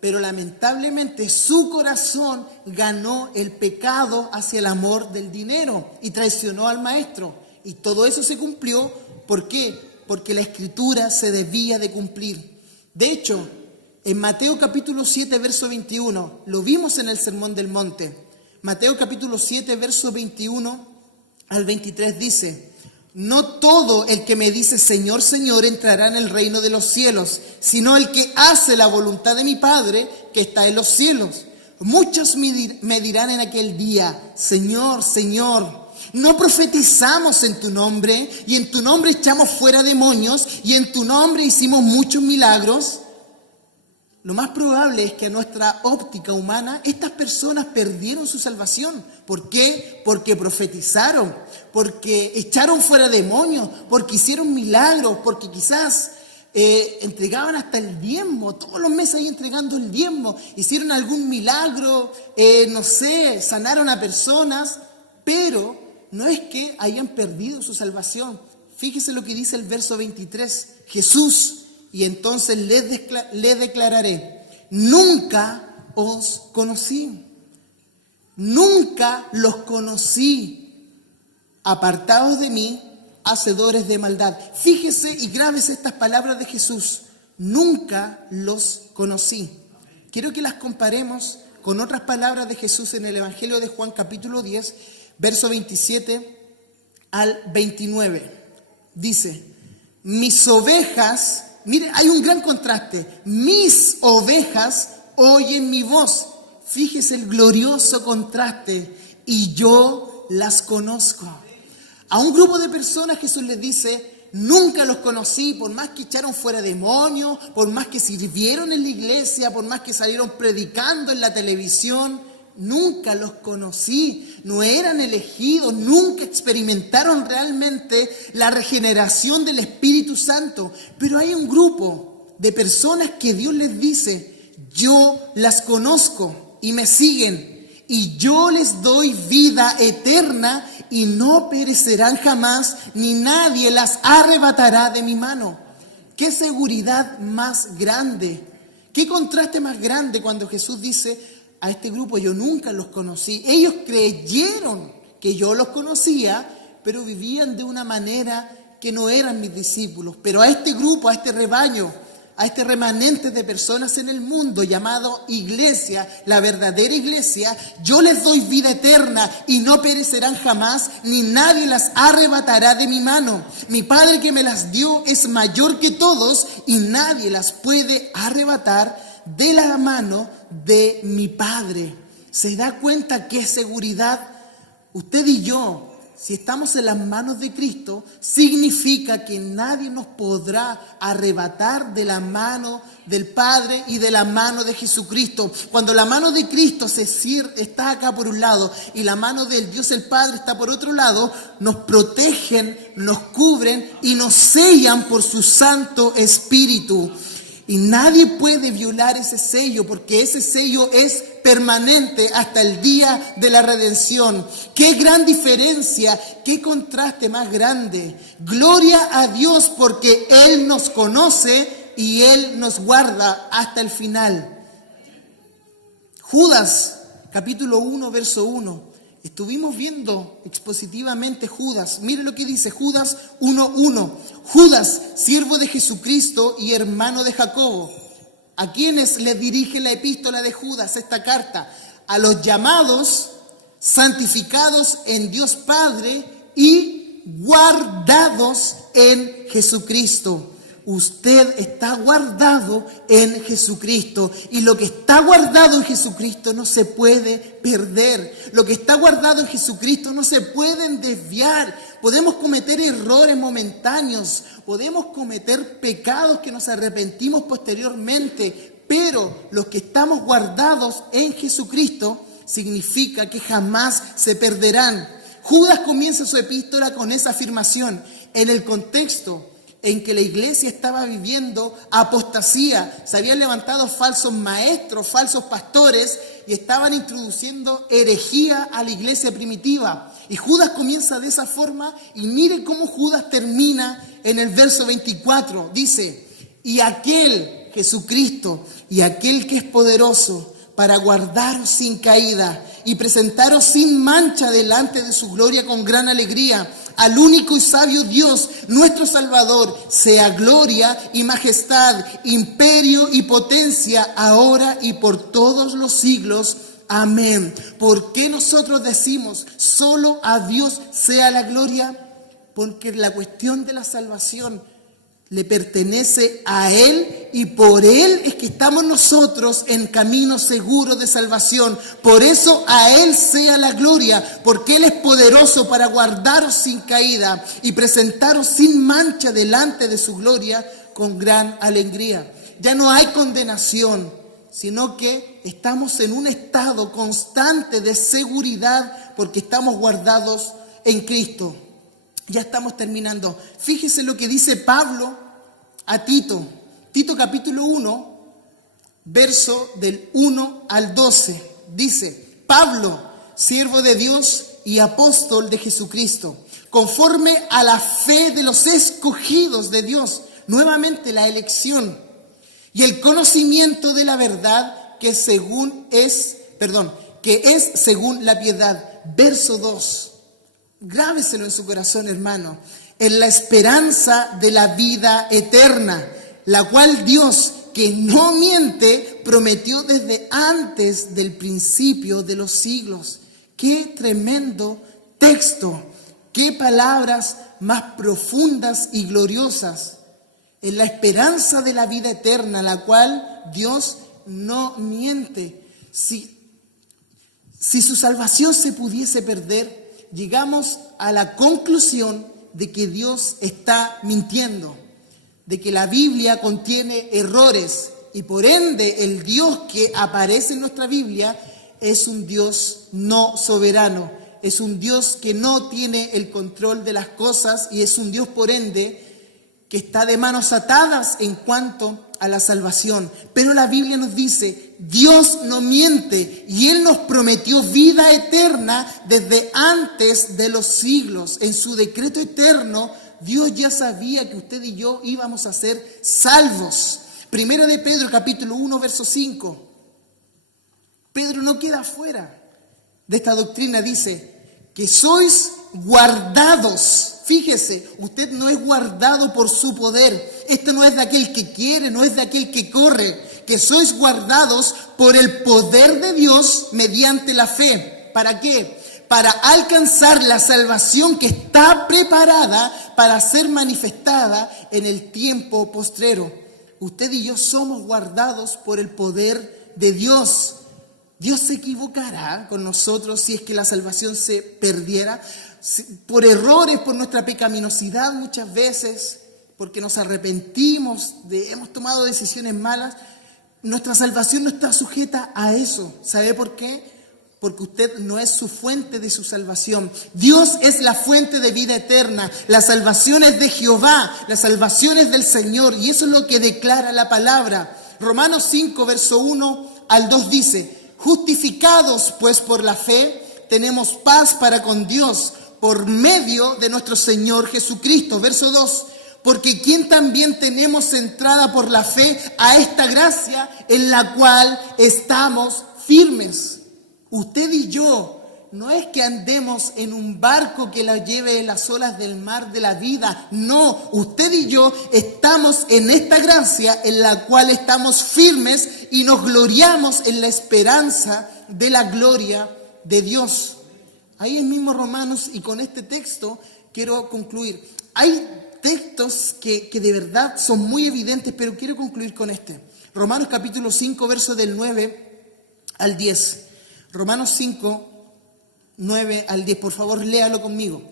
pero lamentablemente su corazón ganó el pecado hacia el amor del dinero y traicionó al maestro. Y todo eso se cumplió, ¿por qué? Porque la escritura se debía de cumplir. De hecho, en Mateo capítulo 7, verso 21, lo vimos en el Sermón del Monte. Mateo capítulo 7, verso 21 al 23 dice: no todo el que me dice Señor, Señor entrará en el reino de los cielos, sino el que hace la voluntad de mi Padre que está en los cielos. Muchos me dirán en aquel día: Señor, Señor, ¿no profetizamos en tu nombre? Y en tu nombre echamos fuera demonios, y en tu nombre hicimos muchos milagros. Lo más probable es que a nuestra óptica humana estas personas perdieron su salvación. ¿Por qué? Porque profetizaron, porque echaron fuera demonios, porque hicieron milagros, porque quizás entregaban hasta el diezmo, todos los meses ahí entregando el diezmo, hicieron algún milagro, no sé, sanaron a personas, pero no es que hayan perdido su salvación. Fíjese lo que dice el verso 23, Jesús: y entonces les declararé, nunca os conocí, nunca los conocí, apartados de mí, hacedores de maldad. Fíjese y grábese estas palabras de Jesús, nunca los conocí. Quiero que las comparemos con otras palabras de Jesús en el Evangelio de Juan capítulo 10, verso 27 al 29. Dice: mis ovejas, mire, hay un gran contraste. Mis ovejas oyen mi voz. Fíjese el glorioso contraste. Y yo las conozco. A un grupo de personas Jesús les dice: nunca los conocí, por más que echaron fuera demonios, por más que sirvieron en la iglesia, por más que salieron predicando en la televisión. Nunca los conocí, no eran elegidos, nunca experimentaron realmente la regeneración del Espíritu Santo. Pero hay un grupo de personas que Dios les dice: yo las conozco y me siguen, y yo les doy vida eterna y no perecerán jamás, ni nadie las arrebatará de mi mano. ¿Qué seguridad más grande? ¿Qué contraste más grande cuando Jesús dice: a este grupo yo nunca los conocí? Ellos creyeron que yo los conocía, pero vivían de una manera que no eran mis discípulos. Pero a este grupo, a este rebaño, a este remanente de personas en el mundo llamado iglesia, la verdadera iglesia, yo les doy vida eterna y no perecerán jamás, ni nadie las arrebatará de mi mano. Mi Padre que me las dio es mayor que todos y nadie las puede arrebatar de la mano de mi Padre. ¿Se da cuenta qué seguridad? Usted y yo, si estamos en las manos de Cristo, significa que nadie nos podrá arrebatar de la mano del Padre y de la mano de Jesucristo. Cuando la mano de Cristo está acá por un lado y la mano del Dios el Padre está por otro lado, nos protegen, nos cubren y nos sellan por su Santo Espíritu. Y nadie puede violar ese sello porque ese sello es permanente hasta el día de la redención. ¡Qué gran diferencia! ¡Qué contraste más grande! Gloria a Dios porque Él nos conoce y Él nos guarda hasta el final. Judas, capítulo 1, verso 1. Estuvimos viendo expositivamente Judas. Mire lo que dice Judas 1:1. Judas, siervo de Jesucristo y hermano de Jacobo. ¿A quiénes le dirige la epístola de Judas, esta carta? A los llamados, santificados en Dios Padre y guardados en Jesucristo. Usted está guardado en Jesucristo y lo que está guardado en Jesucristo no se puede perder. Lo que está guardado en Jesucristo no se pueden desviar. Podemos cometer errores momentáneos, podemos cometer pecados que nos arrepentimos posteriormente, pero los que estamos guardados en Jesucristo significa que jamás se perderán. Judas comienza su epístola con esa afirmación en el contexto en que la iglesia estaba viviendo apostasía. Se habían levantado falsos maestros, falsos pastores y estaban introduciendo herejía a la iglesia primitiva. Y Judas comienza de esa forma y mire cómo Judas termina en el verso 24. Dice, y aquel Jesucristo y aquel que es poderoso para guardaros sin caída y presentaros sin mancha delante de su gloria con gran alegría. Al único y sabio Dios, nuestro Salvador, sea gloria y majestad, imperio y potencia, ahora y por todos los siglos. Amén. ¿Por qué nosotros decimos solo a Dios sea la gloria? Porque la cuestión de la salvación le pertenece a Él y por Él es que estamos nosotros en camino seguro de salvación. Por eso a Él sea la gloria, porque Él es poderoso para guardaros sin caída y presentaros sin mancha delante de su gloria con gran alegría. Ya no hay condenación, sino que estamos en un estado constante de seguridad porque estamos guardados en Cristo. Ya estamos terminando. Fíjese lo que dice Pablo a Tito. Tito capítulo 1, verso del 1 al 12. Dice, Pablo, siervo de Dios y apóstol de Jesucristo, conforme a la fe de los escogidos de Dios, nuevamente la elección y el conocimiento de la verdad que es según la piedad. Verso 2. Grábeselo en su corazón, hermano. En la esperanza de la vida eterna, la cual Dios, que no miente, prometió desde antes del principio de los siglos. ¡Qué tremendo texto! ¡Qué palabras más profundas y gloriosas! En la esperanza de la vida eterna, la cual Dios no miente. Si su salvación se pudiese perder, llegamos a la conclusión de que Dios está mintiendo, de que la Biblia contiene errores y por ende el Dios que aparece en nuestra Biblia es un Dios no soberano, es un Dios que no tiene el control de las cosas y es un Dios por ende que está de manos atadas en cuanto a la salvación. Pero la Biblia nos dice, Dios no miente y Él nos prometió vida eterna desde antes de los siglos. En su decreto eterno, Dios ya sabía que usted y yo íbamos a ser salvos. Primera de Pedro, capítulo 1, verso 5. Pedro no queda fuera de esta doctrina, dice que sois guardados. Fíjese, usted no es guardado por su poder. Esto no es de aquel que quiere, no es de aquel que corre. Que sois guardados por el poder de Dios mediante la fe. ¿Para qué? Para alcanzar la salvación que está preparada para ser manifestada en el tiempo postrero. Usted y yo somos guardados por el poder de Dios. ¿Dios se equivocará con nosotros si es que la salvación se perdiera? Por errores, por nuestra pecaminosidad muchas veces, porque nos arrepentimos, hemos tomado decisiones malas, nuestra salvación no está sujeta a eso. ¿Sabe por qué? porque usted no es su fuente de su salvación. Dios es la fuente de vida eterna. La salvación es de Jehová, la salvación es del Señor, y eso es lo que declara la palabra. Romanos 5, verso 1 al 2 dice: justificados pues por la fe, tenemos paz para con Dios por medio de nuestro Señor Jesucristo. Verso 2: porque quien también tenemos entrada por la fe a esta gracia en la cual estamos firmes. Usted y yo, no es que andemos en un barco que la lleve en las olas del mar de la vida. No, usted y yo estamos en esta gracia en la cual estamos firmes y nos gloriamos en la esperanza de la gloria de Dios. Ahí es mismo Romanos, y con este texto quiero concluir. Hay textos que de verdad son muy evidentes, pero quiero concluir con este. Romanos capítulo 5, verso del 9 al 10. Romanos 5, 9 al 10, por favor léalo conmigo.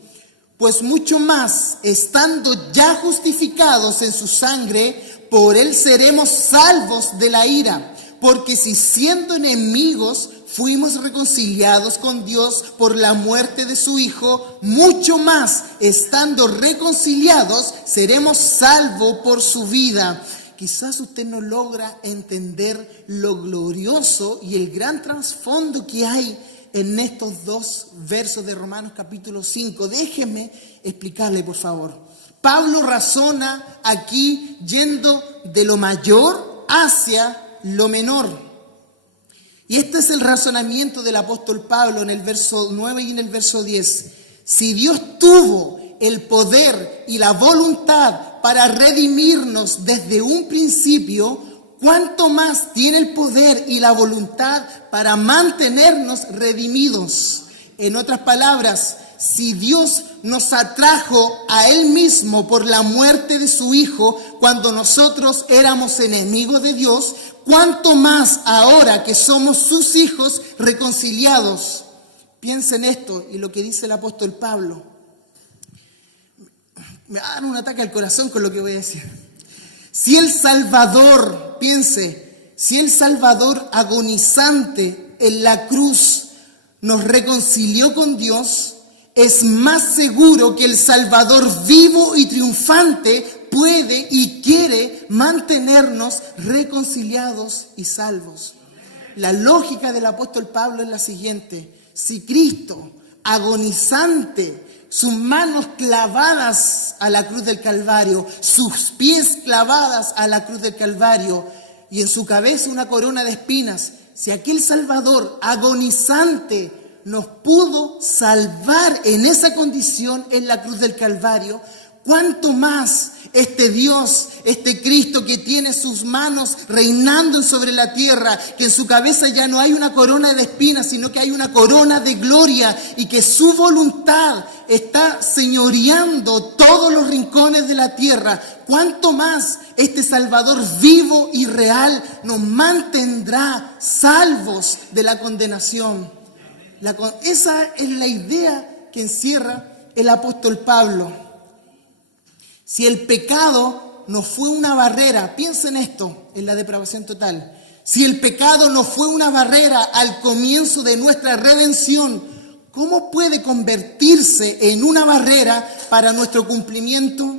Pues mucho más, estando ya justificados en su sangre, por él seremos salvos de la ira. Porque si siendo enemigos fuimos reconciliados con Dios por la muerte de su Hijo, mucho más, estando reconciliados, seremos salvos por su vida. Quizás usted no logra entender lo glorioso y el gran trasfondo que hay en estos dos versos de Romanos capítulo 5. Déjeme explicarle, por favor. Pablo razona aquí yendo de lo mayor hacia lo menor. Y este es el razonamiento del apóstol Pablo en el verso 9 y en el verso 10. Si Dios tuvo el poder y la voluntad para redimirnos desde un principio, ¿cuánto más tiene el poder y la voluntad para mantenernos redimidos? En otras palabras, si Dios nos atrajo a Él mismo por la muerte de su Hijo cuando nosotros éramos enemigos de Dios, ¿cuánto más ahora que somos sus hijos reconciliados? Piensen esto y lo que dice el apóstol Pablo. Me va a dar un ataque al corazón con lo que voy a decir. Si el Salvador, piense, si el Salvador agonizante en la cruz nos reconcilió con Dios, es más seguro que el Salvador vivo y triunfante puede y quiere mantenernos reconciliados y salvos. La lógica del apóstol Pablo es la siguiente: si Cristo, agonizante, sus manos clavadas a la cruz del Calvario, sus pies clavadas a la cruz del Calvario y en su cabeza una corona de espinas, si aquel Salvador agonizante nos pudo salvar en esa condición en la cruz del Calvario, ¿cuánto más este Dios, este Cristo que tiene sus manos reinando sobre la tierra, que en su cabeza ya no hay una corona de espinas, sino que hay una corona de gloria y que su voluntad está señoreando todos los rincones de la tierra? ¿Cuánto más este Salvador vivo y real nos mantendrá salvos de la condenación? Esa es la idea que encierra el apóstol Pablo. Si el pecado no fue una barrera, piensen esto, en la depravación total. Si el pecado no fue una barrera al comienzo de nuestra redención, ¿cómo puede convertirse en una barrera para nuestro cumplimiento?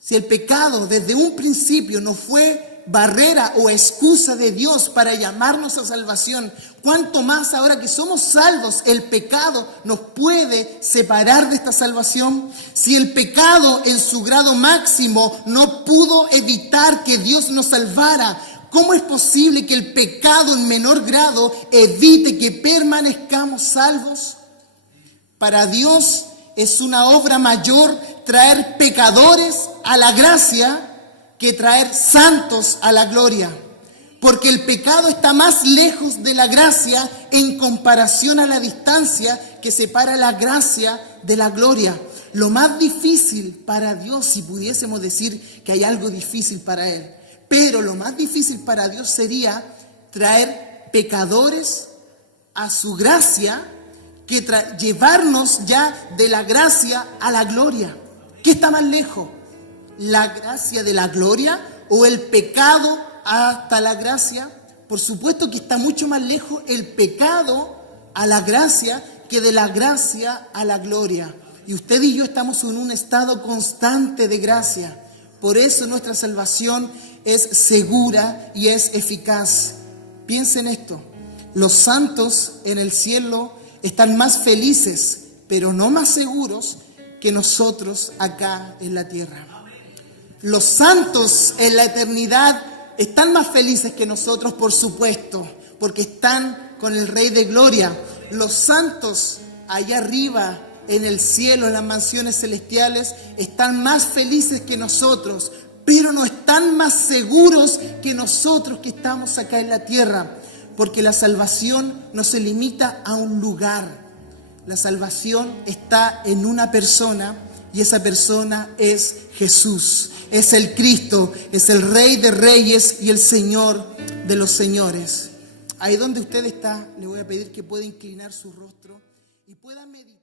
Si el pecado desde un principio no fue barrera o excusa de Dios para llamarnos a salvación, ¿cuánto más ahora que somos salvos el pecado nos puede separar de esta salvación? Si el pecado en su grado máximo no pudo evitar que Dios nos salvara, ¿cómo es posible que el pecado en menor grado evite que permanezcamos salvos? Para Dios es una obra mayor traer pecadores a la gracia que traer santos a la gloria, porque el pecado está más lejos de la gracia en comparación a la distancia que separa la gracia de la gloria. Lo más difícil para Dios, si pudiésemos decir que hay algo difícil para Él, pero lo más difícil para Dios sería traer pecadores a su gracia, que llevarnos ya de la gracia a la gloria. ¿Qué está más lejos? ¿La gracia de la gloria o el pecado hasta la gracia? Por supuesto que está mucho más lejos el pecado a la gracia que de la gracia a la gloria. Y usted y yo estamos en un estado constante de gracia. Por eso nuestra salvación es segura y es eficaz. Piensen esto, los santos en el cielo están más felices, pero no más seguros que nosotros acá en la tierra. Los santos en la eternidad están más felices que nosotros, por supuesto, porque están con el Rey de Gloria. Los santos allá arriba en el cielo, en las mansiones celestiales, están más felices que nosotros, pero no están más seguros que nosotros que estamos acá en la tierra, porque la salvación no se limita a un lugar. La salvación está en una persona y esa persona es Jesús, es el Cristo, es el Rey de Reyes y el Señor de los Señores. Ahí donde usted está, le voy a pedir que pueda inclinar su rostro y pueda meditar.